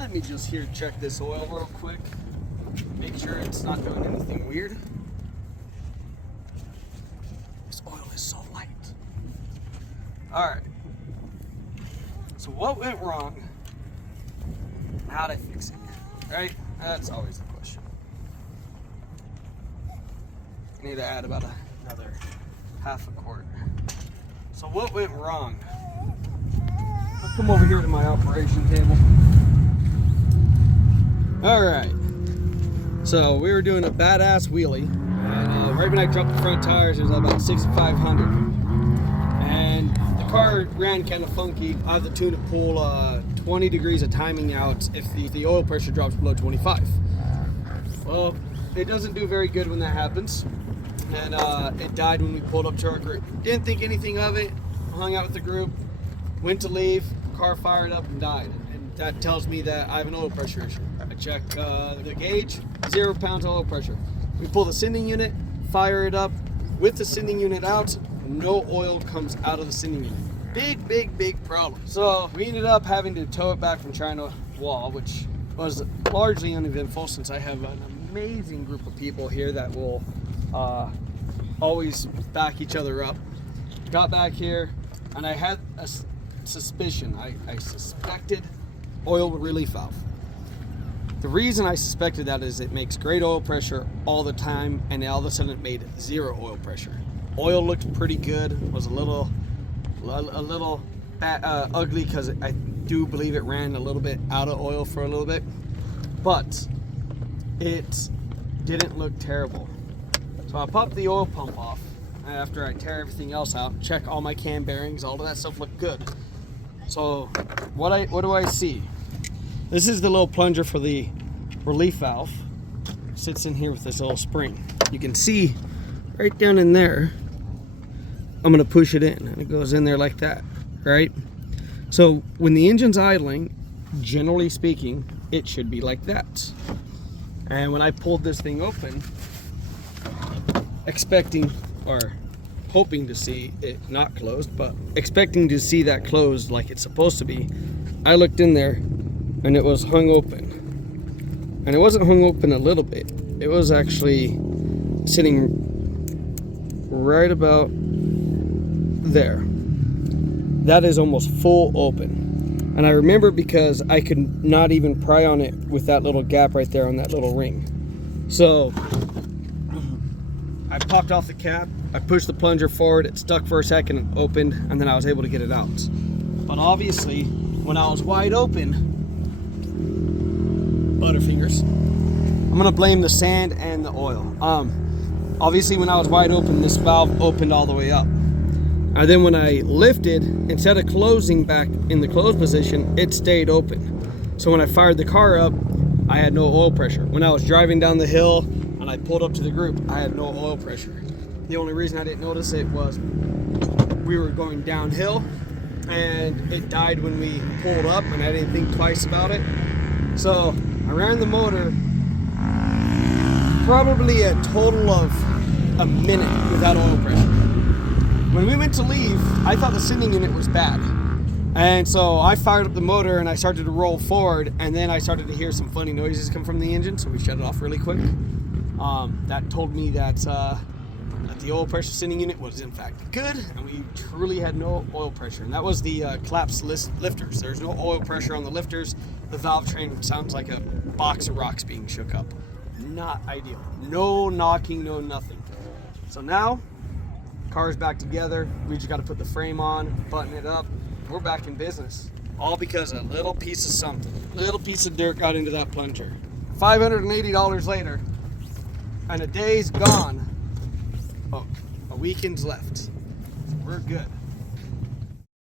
Let me just here check this oil real quick. Make sure it's not doing anything weird. This oil is so light. Alright. So what went wrong? How'd I fix it? Right? That's always the question. I need to add about another half a quart. So what went wrong? I'll come over here to my operation table. Alright. So we were doing a badass wheelie. And right when I dropped the front tires, it was about 6,500. And the car ran kind of funky. I have the tune to pull 20 degrees of timing out if the oil pressure drops below 25. Well, it doesn't do very good when that happens. And it died when we pulled up to our group. Didn't think anything of it. Hung out with the group. Went to leave. Car fired up and died. And that tells me that I have an oil pressure issue. I check the gauge, 0 pounds of oil pressure. We pull the sending unit, fire it up. With the sending unit out, no oil comes out of the sending unit. Big problem. So we ended up having to tow it back from China Wall, which was largely uneventful since I have an amazing group of people here that will always back each other up. Got back here and I had a suspicion. I suspected oil relief valve. The reason I suspected that is it makes great oil pressure all the time, and all of a sudden it made 0 oil pressure. Oil looked pretty good. Was a little ugly because I do believe it ran a little bit out of oil for a little bit, but it didn't look terrible. So I popped the oil pump off after I tear everything else out, check all my cam bearings, all of that stuff looked good. So what do I see? This is the little plunger for the relief valve. Sits in here with this little spring. You can see right down in there. I'm gonna push it in and it goes in there like that, right? So when the engine's idling, generally speaking, it should be like that. And when I pulled this thing open, expecting or hoping to see it not closed, but expecting to see that closed like it's supposed to be, I looked in there and it was hung open. And it wasn't hung open a little bit. It was actually sitting right about there. That is almost full open. And I remember because I could not even pry on it with that little gap right there on that little ring. So I popped off the cap, I pushed the plunger forward, it stuck for a second and opened, and then I was able to get it out. But obviously, when I was wide open, Butterfingers, I'm gonna blame the sand and the oil. Obviously when I was wide open, this valve opened all the way up. And then when I lifted, instead of closing back in the closed position, it stayed open. So when I fired the car up, I had no oil pressure. When I was driving down the hill and I pulled up to the group, I had no oil pressure. The only reason I didn't notice it was we were going downhill and it died when we pulled up and I didn't think twice about it. So I ran the motor probably a total of a minute without oil pressure. When we went to leave, I thought the sending unit was bad. And so I fired up the motor and I started to roll forward, and then I started to hear some funny noises come from the engine, so we shut it off really quick. That told me that the oil pressure sending unit was in fact good, and we truly had no oil pressure. And that was the collapsed lifters. There's no oil pressure on the lifters. The valve train sounds like a box of rocks being shook up. Not ideal. No knocking, no nothing. So now, car's back together. We just got to put the frame on, button it up. We're back in business. All because a little piece of something, little piece of dirt got into that plunger. $580 later, and a day's gone. Oh, a weekend's left. We're good.